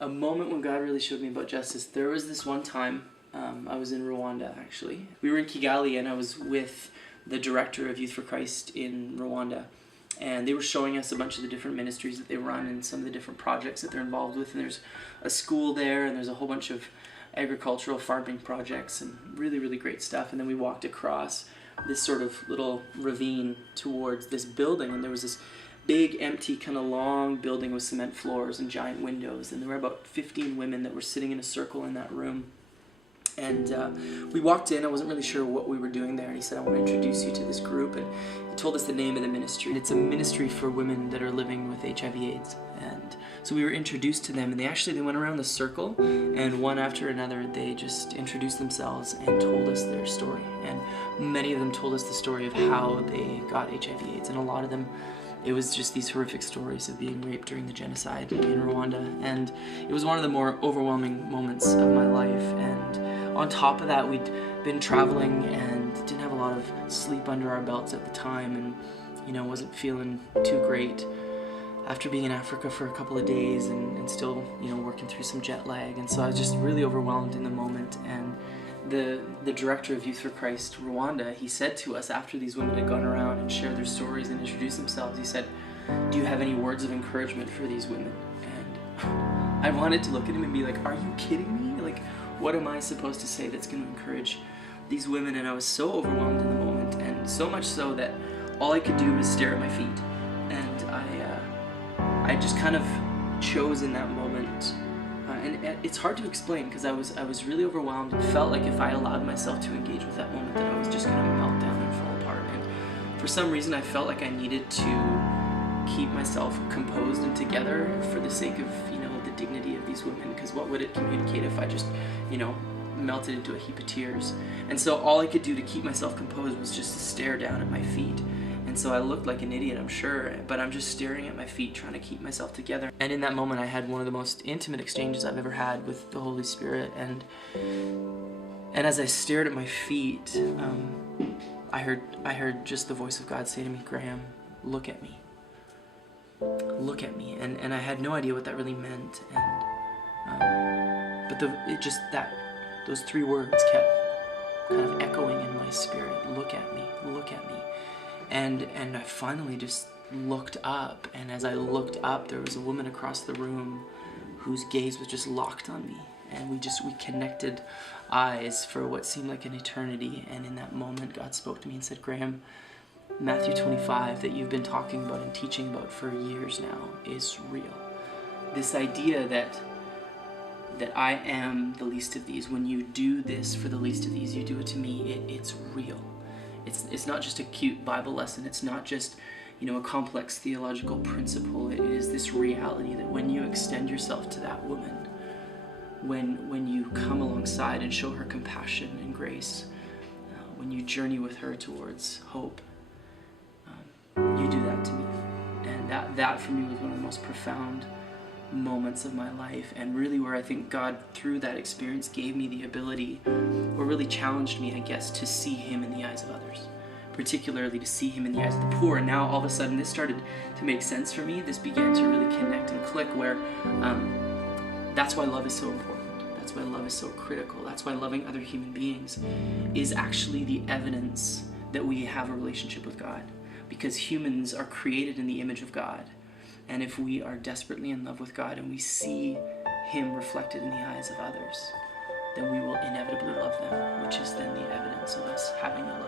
A moment when God really showed me about justice. There was this one time, I was in Rwanda actually. We were in Kigali and I was with the director of Youth for Christ in Rwanda. And they were showing us a bunch of the different ministries that they run and some of the different projects that they're involved with. And there's a school there and there's a whole bunch of agricultural farming projects and really, really great stuff. And then we walked across this sort of little ravine towards this building, and there was this big, empty, kind of long building with cement floors and giant windows. And there were about 15 women that were sitting in a circle in that room. And we walked in. I wasn't really sure what we were doing there. And he said, I want to introduce you to this group. And he told us the name of the ministry. It's a ministry for women that are living with HIV/AIDS. And so we were introduced to them. And they went around the circle. And one after another, they just introduced themselves and told us their story. And many of them told us the story of how they got HIV/AIDS. And a lot of them, it was just these horrific stories of being raped during the genocide in Rwanda. And it was one of the more overwhelming moments of my life. And on top of that, we'd been traveling and didn't have a lot of sleep under our belts at the time, and wasn't feeling too great after being in Africa for a couple of days and still working through some jet lag. And so I was just really overwhelmed in the moment. And the director of Youth for Christ Rwanda, he said to us after these women had gone around and shared their stories and introduced themselves, he said, do you have any words of encouragement for these women? And I wanted to look at him and be like, are you kidding me? Like, what am I supposed to say that's going to encourage these women? And I was so overwhelmed in the moment, and so much so that all I could do was stare at my feet. And I just kind of chose in that moment. And it's hard to explain because I was really overwhelmed and felt like if I allowed myself to engage with that moment, that I was just going to melt down and fall apart. And for some reason, I felt like I needed to keep myself composed and together for the sake of the dignity of these women, because what would it communicate if I just melted into a heap of tears? And so all I could do to keep myself composed was just to stare down at my feet. And so I looked like an idiot, I'm sure, but I'm just staring at my feet trying to keep myself together. And in that moment I had one of the most intimate exchanges I've ever had with the Holy Spirit. And as I stared at my feet, I heard just the voice of God say to me, Graeme, look at me. Look at me. And I had no idea what that really meant. And but those three words kept kind of echoing in my spirit. Look at me. Look at me. And I finally just looked up, and as I looked up, there was a woman across the room whose gaze was just locked on me, and we connected eyes for what seemed like an eternity. And in that moment, God spoke to me and said, Graeme, Matthew 25 that you've been talking about and teaching about for years now is real. This idea that I am the least of these. When you do this for the least of these, you do it to me. It's real. It's not just a cute Bible lesson. It's not just a complex theological principle. It is this reality that when you extend yourself to that woman, when you come alongside and show her compassion and grace, when you journey with her towards hope, you do that to me. And that for me was one of the most profound moments of my life, and really where I think God through that experience gave me the ability, or really challenged me, I guess, to see him in the eyes of others, particularly to see him in the eyes of the poor. And now all of a sudden this started to make sense for me. This began to really connect and click, where that's why love is so important. That's why love is so critical. That's why loving other human beings is actually the evidence that we have a relationship with God, because humans are created in the image of God. And if we are desperately in love with God and we see him reflected in the eyes of others, then we will inevitably love them, which is then the evidence of us having a love